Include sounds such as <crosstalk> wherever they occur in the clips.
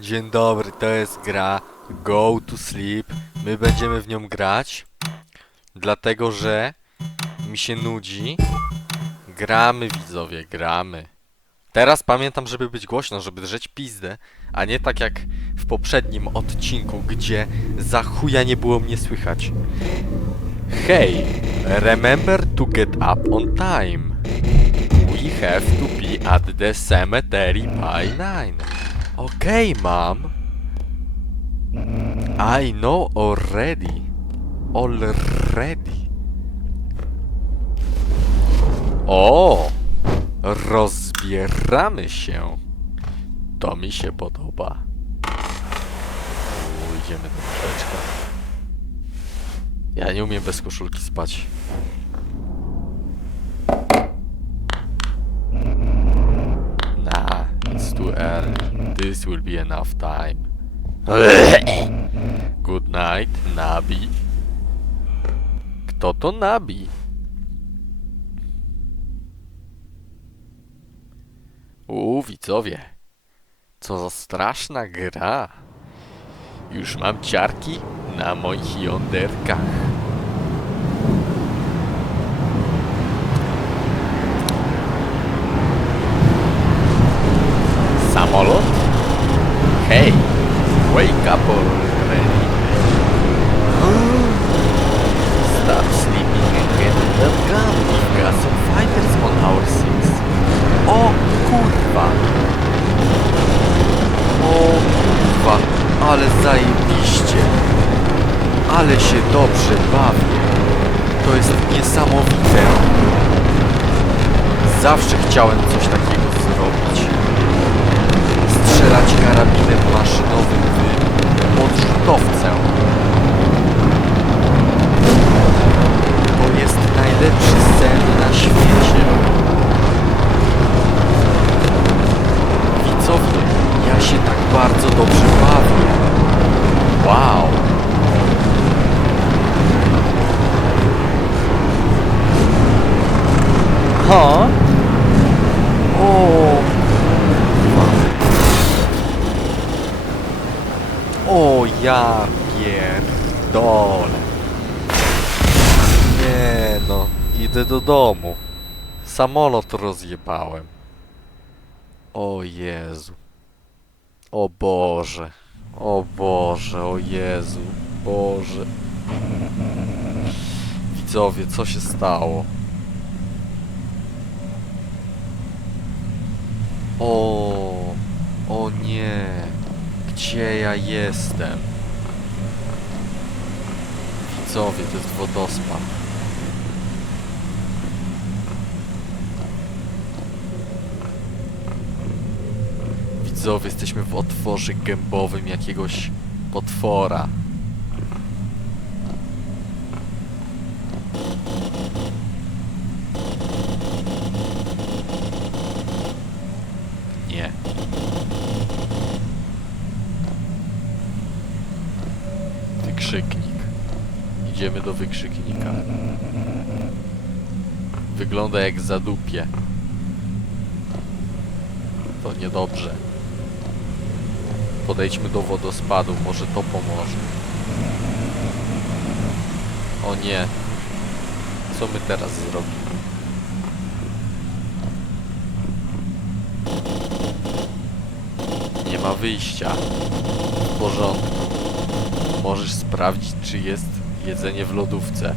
Dzień dobry, to jest gra Go to Sleep. My będziemy w nią grać, dlatego że mi się nudzi. Gramy, widzowie, gramy. Teraz pamiętam, żeby być głośno, żeby drzeć pizdę, a nie tak jak w poprzednim odcinku, gdzie za chuja nie było mnie słychać. Hey, remember to get up on time. We have to be at the cemetery by nine. Okay, mom. I know already. Already. O! Rozbieramy się. To mi się podoba. Idziemy do łóżeczka. Ja nie umiem bez koszulki spać. Nah, it's too early. This will be enough time. <laughs> Good night, Nabi. Kto to Nabi? Uuu, widzowie. Co za straszna gra. Już mam ciarki na moich jąderkach. Samolot? Hey, wake up already. Stop sleeping and get that gun. We've got some fighters on our six. O kurwa! O kurwa, ale zajebiście! Ale się dobrze bawię. To jest niesamowite. Zawsze chciałem coś takiego zrobić strzelać karabinem maszynowym w odrzutowcę. To jest najlepszy sen na świecie. Widzowie, ja się tak bardzo dobrze bawię. Wow. O, O ja pierdolę. Nie no, idę do domu. Samolot rozjebałem. O Jezu. O Boże. O Boże, o Jezu. Boże. Widzowie, co się stało? O, o nie. Gdzie ja jestem? Widzowie, to jest wodospad. Widzowie, jesteśmy w otworze gębowym jakiegoś potwora. Nie. Wykrzyknik. Idziemy do wykrzyknika. Wygląda jak zadupie. To niedobrze. Podejdźmy do wodospadu, może to pomoże. O nie. Co my teraz zrobimy? Nie ma wyjścia. W porządku. Możesz sprawdzić, czy jest jedzenie w lodówce.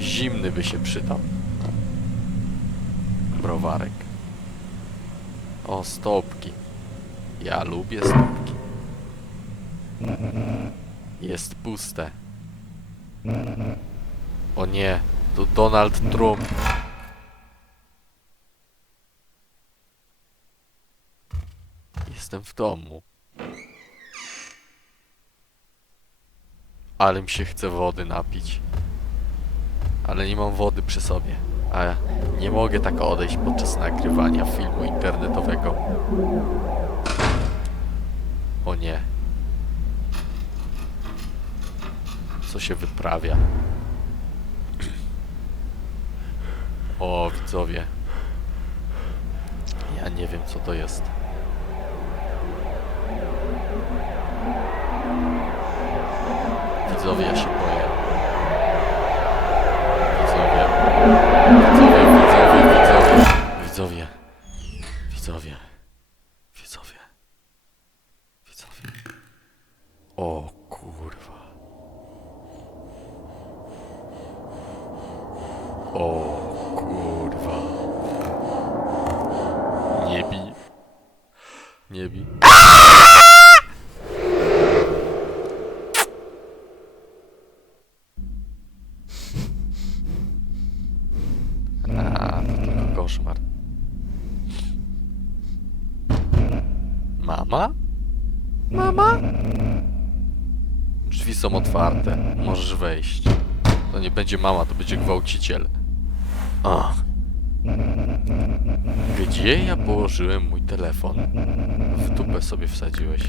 Zimny by się przydał. Browarek. O, stopki. Ja lubię stopki. Jest puste. O nie, to Donald Trump. Jestem w domu. Ale mi się chce wody napić. Ale nie mam wody przy sobie a nie mogę tak odejść podczas nagrywania filmu internetowego. O nie. Co się wyprawia? O, widzowie. Ja nie wiem, co to jest. Widzowie, ja się boję. Koszmar. Mama? Mama? Drzwi są otwarte. Możesz wejść. To nie będzie mama, to będzie gwałciciel. A. Gdzie ja położyłem mój telefon? W dupę sobie wsadziłeś.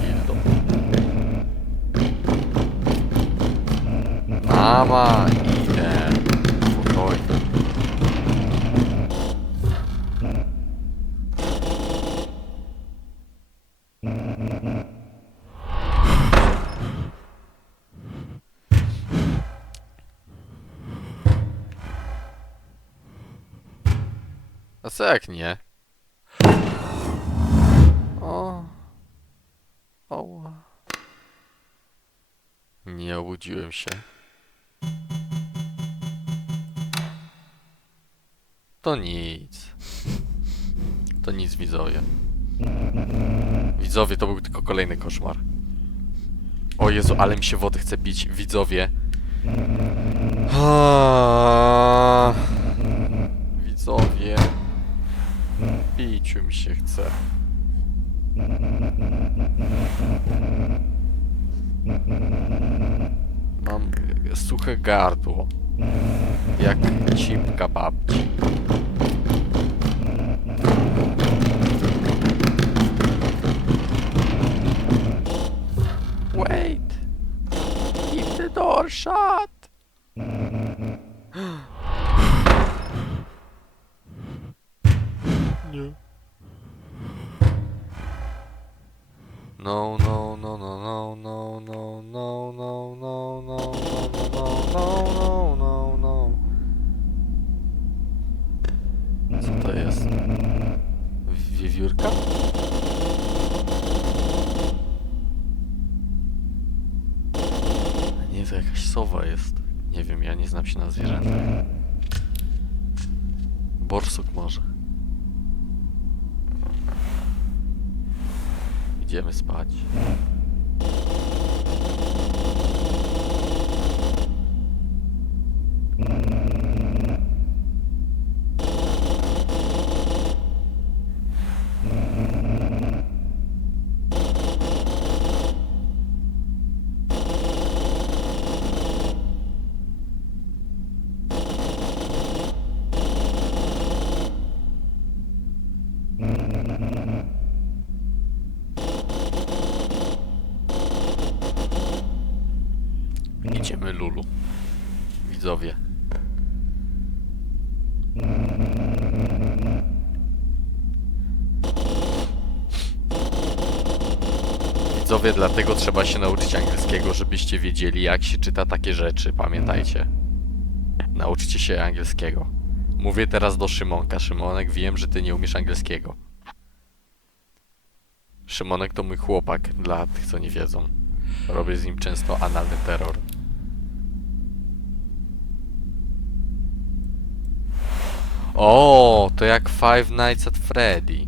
Dildo. Mama. Jak nie? O. Oła. Nie obudziłem się. To nic. To nic, widzowie. Widzowie, to był tylko kolejny koszmar. O Jezu, ale mi się wody chce pić. Widzowie. Ah. Piciu mi się chce. Mam suche gardło. Jak cipka babci. Wait. Keep the door shut. Nie. No, no, no, no, no, no, no, no, no, no, no, no, no, no, no, no, no. Co to jest? Wiewiórka? Nie, to jakaś sowa jest. Nie wiem, ja nie znam się na zwierzętach. Borsuk może. Idziemy spać. Idziemy Lulu. Widzowie. Widzowie, dlatego trzeba się nauczyć angielskiego, żebyście wiedzieli, jak się czyta takie rzeczy. Pamiętajcie. Nauczcie się angielskiego. Mówię teraz do Szymonka. Szymonek, wiem, że ty nie umiesz angielskiego. Szymonek to mój chłopak, dla tych, co nie wiedzą. Robię z nim często analny terror. O, to jak Five Nights at Freddy.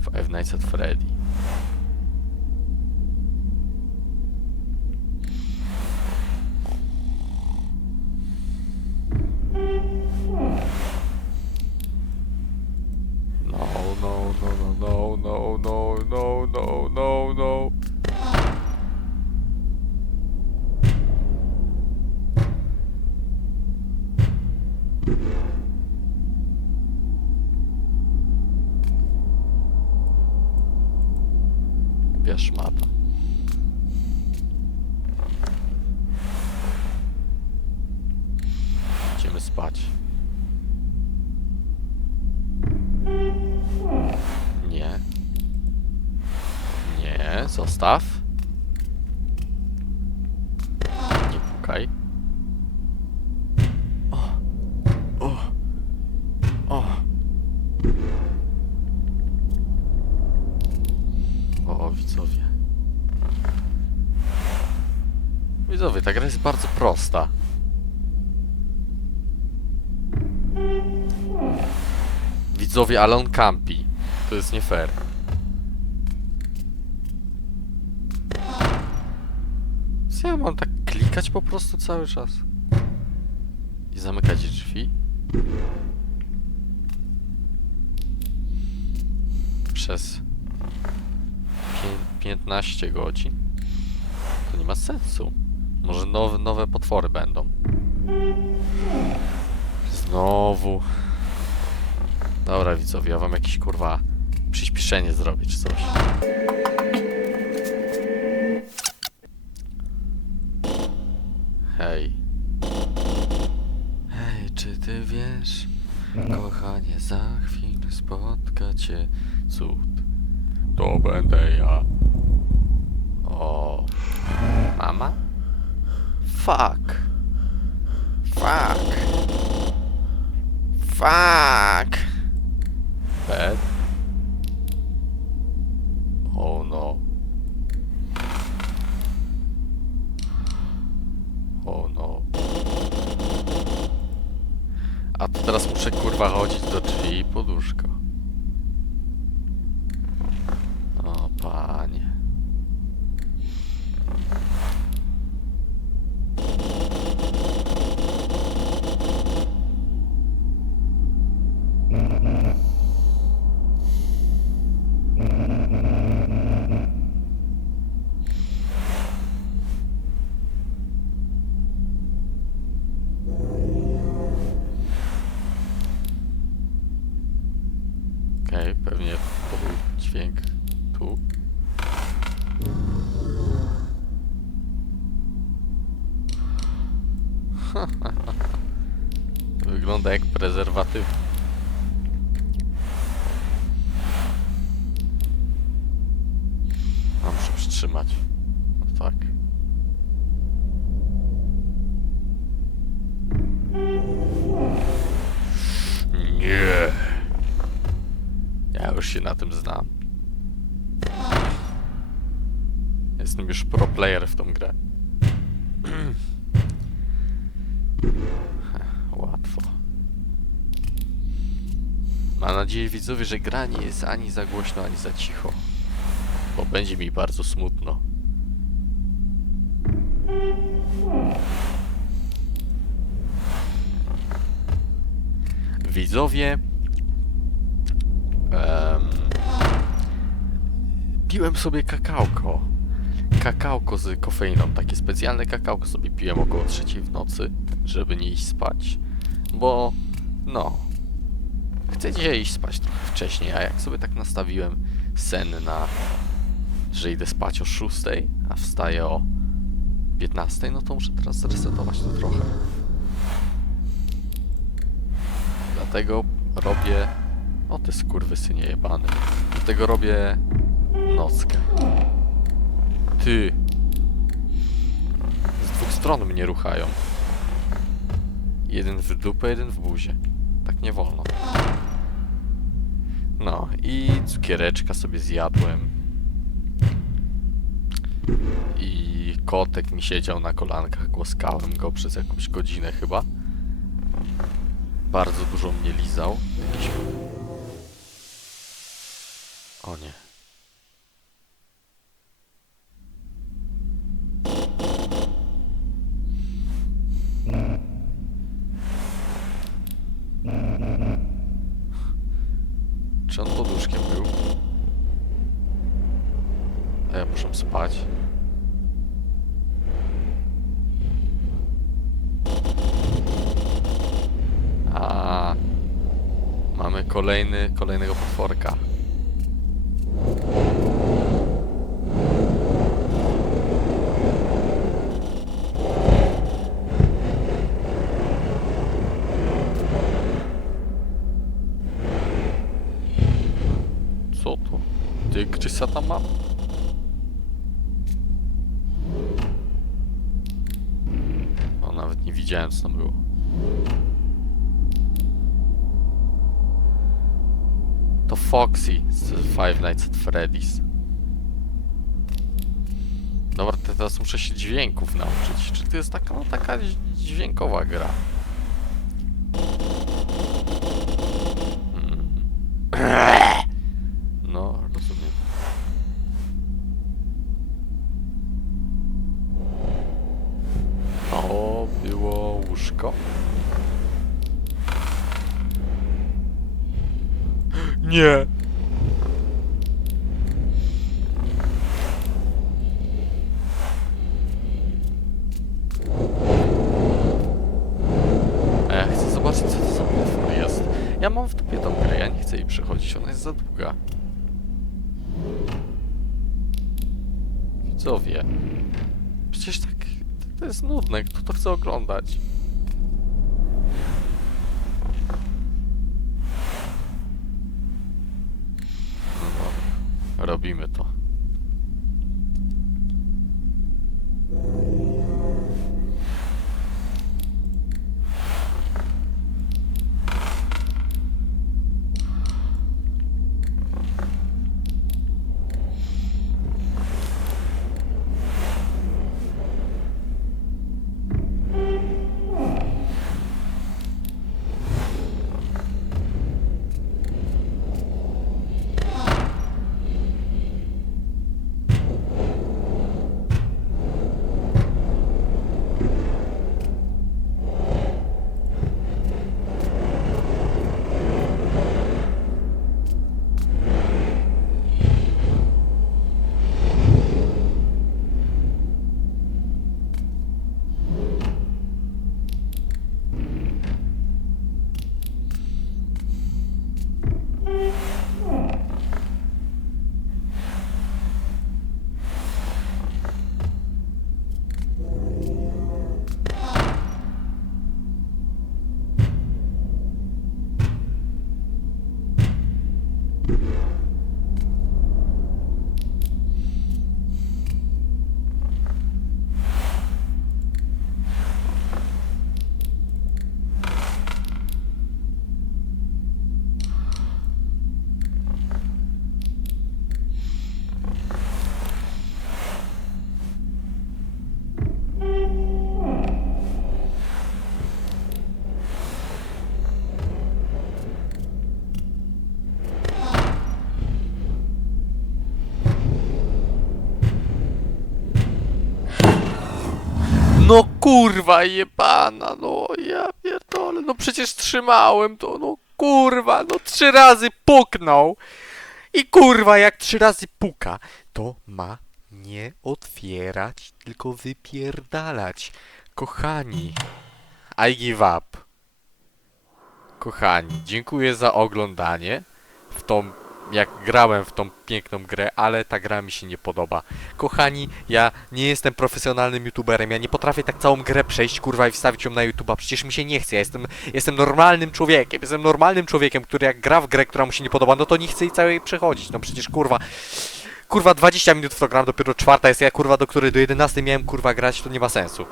Five Nights at Freddy. Głupia idziemy spać. Nie. Nie, zostaw. Nie pukaj. O. O. O. O, widzowie. Widzowie, ta gra jest bardzo prosta. Widzowie, ale on campi. To jest nie fair. Co ja mam tak klikać po prostu cały czas? I zamykać drzwi? Przez pię- 15 godzin? To nie ma sensu. Może nowe, nowe potwory będą. Znowu. Dobra widzowie, ja wam jakiś kurwa przyspieszenie zrobię czy coś. Hej. Hej, czy ty wiesz, kochanie, za chwilę spotka cię cud. To będę ja. O. Mama? Fuck. Fuck. Fuck. Bad. Oh no. Oh no. A to teraz muszę kurwa chodzić do drzwi i poduszko. O panie. Okej, pewnie to był dźwięk tu. <laughs> Wygląda jak prezerwatyw. A muszę przytrzymać. Jestem już pro player w tą grę. <clears throat> Łatwo. Mam nadzieję widzowie, że gra nie jest ani za głośno, ani za cicho. Bo będzie mi bardzo smutno. Widzowie, Em, piłem sobie kakałko. Kakałko z kofeiną. Takie specjalne kakałko sobie piłem około trzeciej w nocy, żeby nie iść spać. Bo, no, chcę dzisiaj iść spać trochę wcześniej, a jak sobie tak nastawiłem sen na, że idę spać o 6, a wstaję o 15, no to muszę teraz zresetować to trochę. Dlatego robię o ty skurwysynie jebany. Dlatego robię nockę. Ty. Z dwóch stron mnie ruchają. Jeden w dupę, jeden w buzie. Tak nie wolno. No i cukiereczka sobie zjadłem. I kotek mi siedział na kolankach, głaskałem go przez jakąś godzinę chyba. Bardzo dużo mnie lizał. O nie. Czy on pod łóżkiem był? A ja muszę spać. A mamy kolejny, kolejnego potworka. Kto to? Tygrysa tam mam? O, nawet nie widziałem co tam było. To Foxy z Five Nights at Freddy's. Dobra, teraz muszę się dźwięków nauczyć. Czy to jest taka, no, taka dź- dźwiękowa gra? Mm. No, rozumiem. To było łóżko. Nie! A ja chcę zobaczyć, co to za potwór jest. Mam w dupie tą grę, ja nie chcę jej przechodzić, ona jest za długa. Widzowie. Przecież tak... To jest nudne, kto to chce oglądać? No robimy to. Kurwa jebana, no ja pierdolę, no przecież trzymałem to, no kurwa, no trzy razy puknął. I kurwa jak trzy razy puka, to ma nie otwierać, tylko wypierdalać. Kochani, I give up. Kochani, dziękuję za oglądanie w tą, jak grałem w tą piękną grę, ale ta gra mi się nie podoba. Kochani, ja nie jestem profesjonalnym youtuberem, ja nie potrafię tak całą grę przejść, kurwa, i wstawić ją na YouTube'a, przecież mi się nie chce, ja jestem, jestem normalnym człowiekiem, jestem normalnym człowiekiem, który jak gra w grę, która mu się nie podoba, no to nie chce jej całej przechodzić, no przecież kurwa, kurwa 20 minut w to gram, dopiero czwarta jest, ja kurwa do której do 11 miałem kurwa grać, to nie ma sensu.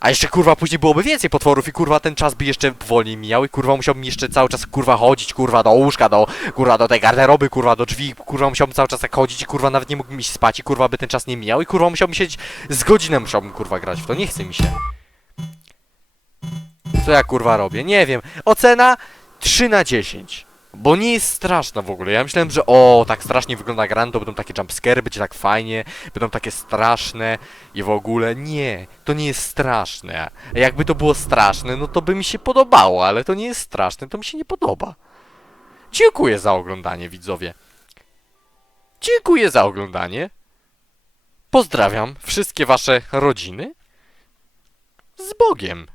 A jeszcze kurwa później byłoby więcej potworów i kurwa ten czas by jeszcze wolniej mijał i kurwa musiałbym jeszcze cały czas kurwa chodzić kurwa do łóżka, do kurwa do tej garderoby, kurwa do drzwi, kurwa musiałbym cały czas tak chodzić i kurwa nawet nie mógłbym iść spać i kurwa by ten czas nie mijał i kurwa musiałbym siedzieć z godzinę musiałbym kurwa grać w to, nie chce mi się. Co ja kurwa robię? Nie wiem. Ocena 3 na 10. Bo nie jest straszna w ogóle. Ja myślałem, że o, tak strasznie wygląda gra, no to będą takie jumpscary, będzie tak fajnie, będą takie straszne i w ogóle nie, to nie jest straszne. Jakby to było straszne, no to by mi się podobało, ale to nie jest straszne, to mi się nie podoba. Dziękuję za oglądanie, widzowie. Dziękuję za oglądanie. Pozdrawiam wszystkie wasze rodziny. Z Bogiem.